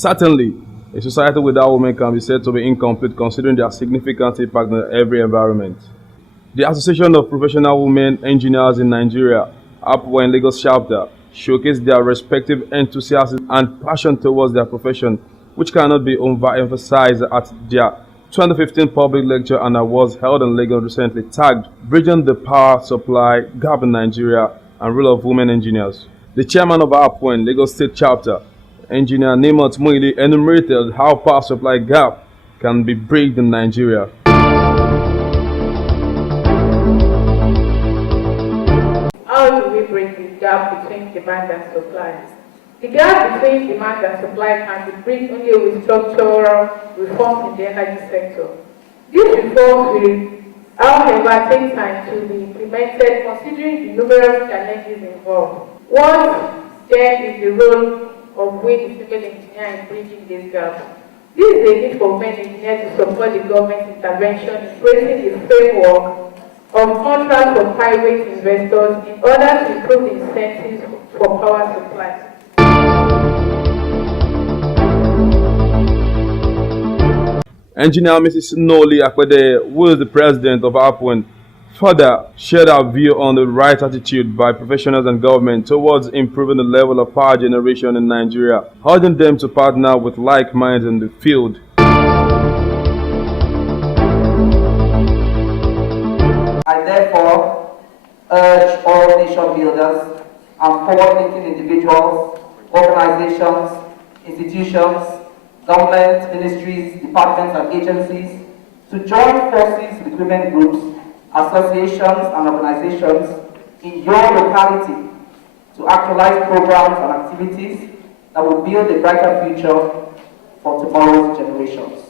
Certainly, a society without women can be said to be incomplete considering their significant impact in every environment. The Association of Professional Women Engineers in Nigeria, APWA in Lagos chapter, showcased their respective enthusiasm and passion towards their profession, which cannot be overemphasized at their 2015 public lecture and awards held in Lagos recently tagged Bridging the Power Supply Gap in Nigeria and Role of Women Engineers. The chairman of APWA in Lagos State chapter, Engineer Nimot Muili, enumerated how power supply gap can be bridged in Nigeria. How do we bridge the gap between demand and supply? The gap between demand and supply can be bridged only with structural reforms in the energy sector. These reforms will, however, take time to be implemented considering the numerous challenges involved. What then is the role of we, the civil engineer, in bridging this gap? This is a need for women engineers to support the government's intervention in creating a framework of contracts for private investors in order to improve the incentives for power supply. Engineer Mrs. Noli Akwede, who is the president of APWA, further shared our view on the right attitude by professionals and government towards improving the level of power generation in Nigeria, urging them to partner with like minds in the field. I therefore urge all nation builders and forward-thinking individuals, organizations, institutions, government, ministries, departments, and agencies to join forces with women groups, associations, and organizations in your locality to actualize programs and activities that will build a brighter future for tomorrow's generations.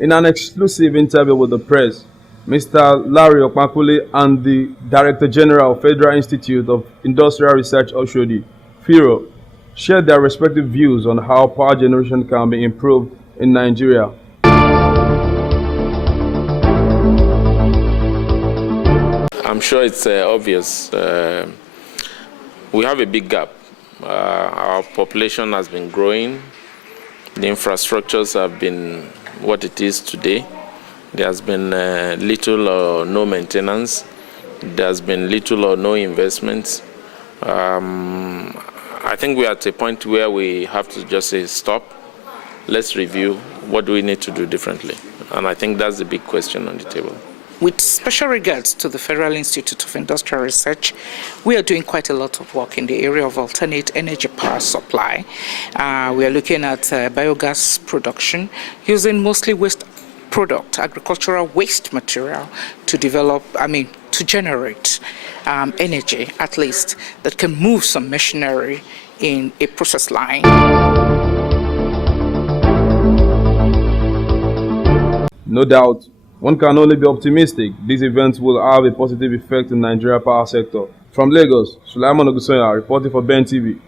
In an exclusive interview with the press, Mr. Larry Okmakule and the Director General of Federal Institute of Industrial Research Oshodi, FIRO, shared their respective views on how power generation can be improved in Nigeria. I'm sure it's obvious. We have a big gap. Our population has been growing. The infrastructures have been what it is today. There has been little or no maintenance. There's been little or no investments. I think we're at a point where we have to just say, stop, let's review, what do we need to do differently? And I think that's the big question on the table. With special regards to the Federal Institute of Industrial Research, we are doing quite a lot of work in the area of alternate energy power supply. We are looking at biogas production using mostly waste product, agricultural waste material to to generate energy, at least, that can move some machinery in a process line. No doubt, one can only be optimistic these events will have a positive effect in Nigeria power sector. From Lagos, Sulaiman Ogusoya reporting for Ben TV.